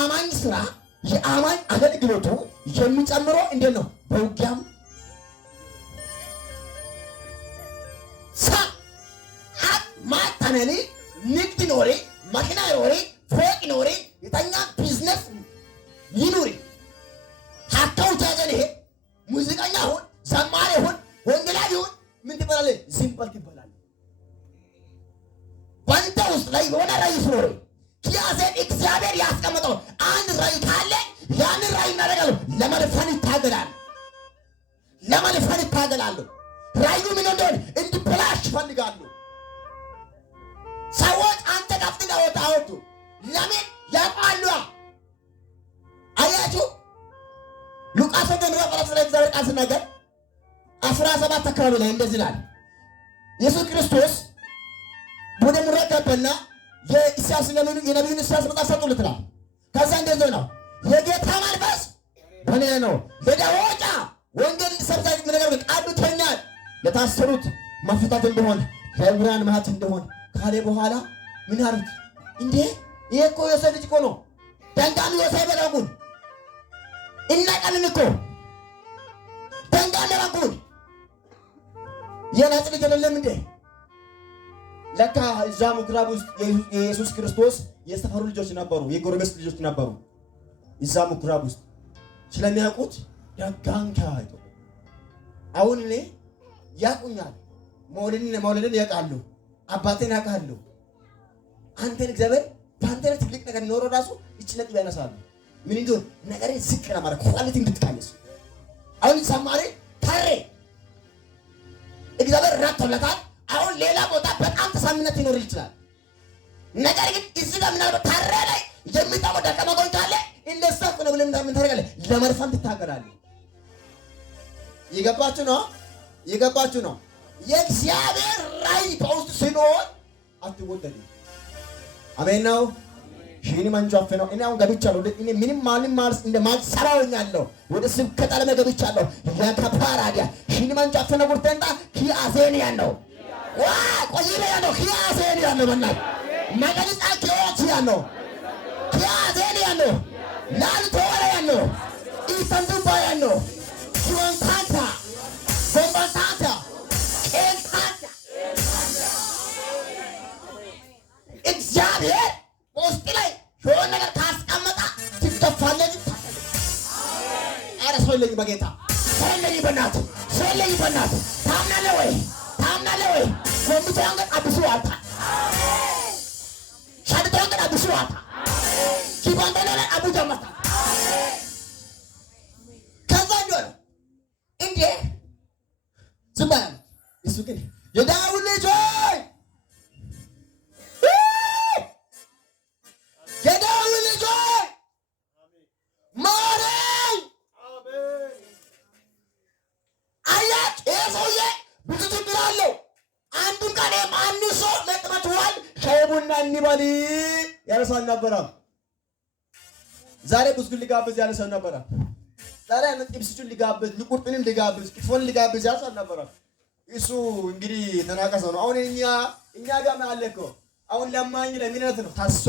የአማኝ ስራ የአማኝ አገልግሎቱ የሚጨምረው እንዴት ነው? በውጊያም ማታነኒ ንግድ ኖሬ መኪና ኖሬ ፎቅ ኖሬ የተኛ ቢዝነስ ይኑሪ ሀካው ታዘን ይሄ ሙዚቀኛ ሁን ዘማሪ ሁን ወንጌላዊ ሁን ምን ትበላለህ? ዝም በል ትበላለህ። በአንተ ውስጥ ላይ የሆነ ራዕይ ሲኖር ኪያሴን እግዚአብሔር ያስቀመጠው አንድ ራዕይ ካለ ያንን ራዕይ እናደርጋለሁ ለመድፈን ይታገላሉ። ራዕዩ ምን እንደሆነ እንዲበላሽ ይፈልጋሉ። ሰዎች አንተ ጋፍተና ወጣው ለምን ያቋሉ? አያችሁ ሉቃስ ወንጌል ምዕራፍ 4 ላይ እግዚአብሔር ቃል ሲናገር 17 አካባቢ ላይ እንደዚህ ይላል። ኢየሱስ ክርስቶስ ወደ ምድረ ገባና የኢሳይያስ የነቢዩን ኢሳይያስ መጽሐፍ ሰጥቶልታል። ከዛ እንደዚህ ነው የጌታ መንፈስ በእኔ ነው ለድሆች ወንጌል እንድሰብክ ነገር ቃሉ ተኛል ለታሰሩት መፈታት እንደሆነ ለዕውራን ማየት እንደሆነ ካለ በኋላ ምን አሉት? እንዴ ይሄ እኮ የዮሴፍ ልጅ እኮ ነው። ደንጋሚ ዮሴፍ በላጉን እናቀልን እኮ ደንጋሚ ባጉን የናጽ ልጅ አይደለም እንዴ? ለካ እዛ ምኩራብ ውስጥ የኢየሱስ ክርስቶስ የሰፈሩ ልጆች ነበሩ፣ የጎረቤት ልጆች ነበሩ። እዛ ምኩራብ ውስጥ ስለሚያውቁት ደጋንካ አይቶ አሁን እኔ ያቁኛል መውለድን ያውቃሉ፣ አባቴን ያውቃሉ። አንተን እግዚአብሔር በአንተ ላይ ትልቅ ነገር ኖሮ ራሱ እቺ ነጥብ ያነሳሉ። ምን እንደሆነ ነገር ዝቅ ለማድረግ ኳሊቲ እንድትቀንስ አሁን ሰማሪ ታሬ እግዚአብሔር ረድቶለታል። አሁን ሌላ ቦታ በጣም ተሳምነት ይኖር ይችላል። ነገር ግን እዚህ ጋር ምናልባት ታሬ ላይ የሚጣው ደቀመቶች አለ እንደዛ ነው ብለን ምን ታደርጋለህ? ለመድፈን ትታገላለህ። ይገባችሁ ነው። የእግዚአብሔር ራዕይ በውስጥ ሲኖር አትወደድም። አሜን ነው። ሺኒ መንጫፍ ነው። እኔ አሁን ገብቻለሁ። እኔ ምንም ማንም ማለት እንደማልሰራውኛለሁ ወደ ስብከት ዓለም ገብቻለሁ። ለካፓራዲያ ሺኒ መንጫፍ ነው። ጉርተንታ ኪአዜኒያ ነው። ዋ ቆይሪያ ነው። ኪአዜኒያ ነው። በእናት መገለጫ ኪኦቲያ ነው። ኪአዜኒያ ነው። ላልቶሪያ ነው። ኢሰንዱባያ ነው። ኪወንታንታ ቦምባንታንታ ኤልታንታ እግዚአብሔር ውስጥ ላይ የሆነ ነገር ካስቀመጣ ትተፋለህ። ኧረ ሰው የለኝም በጌታ ሰው የለኝም በእናትህ ታምናለህ ወይ? ኮምፒውተሩን ግን አብስዋታ ሻድቶን ግን አብስዋታ ኪቦንደለን አቡጀመታ ከዛ እንደሆነ እንዴ ዝም በል እሱ ግን የዳዊት ልጅ ሆይ ቡና እንበል ያለ ሰው ነበረ። ዛሬ ብስኩት ሊጋብዝ ያለ ሰው ነበረ። ዛሬ ጥብስቹን ሊጋብዝ ቁርጥንም ሊጋብዝ ክትፎን ሊጋብዝ ያለ ሰው ነበረ። እሱ እንግዲህ ተናቀሰው ነው። አሁን እኛ ጋር አለ እኮ አሁን ለማኝ ለሚነት ነው ታስሶ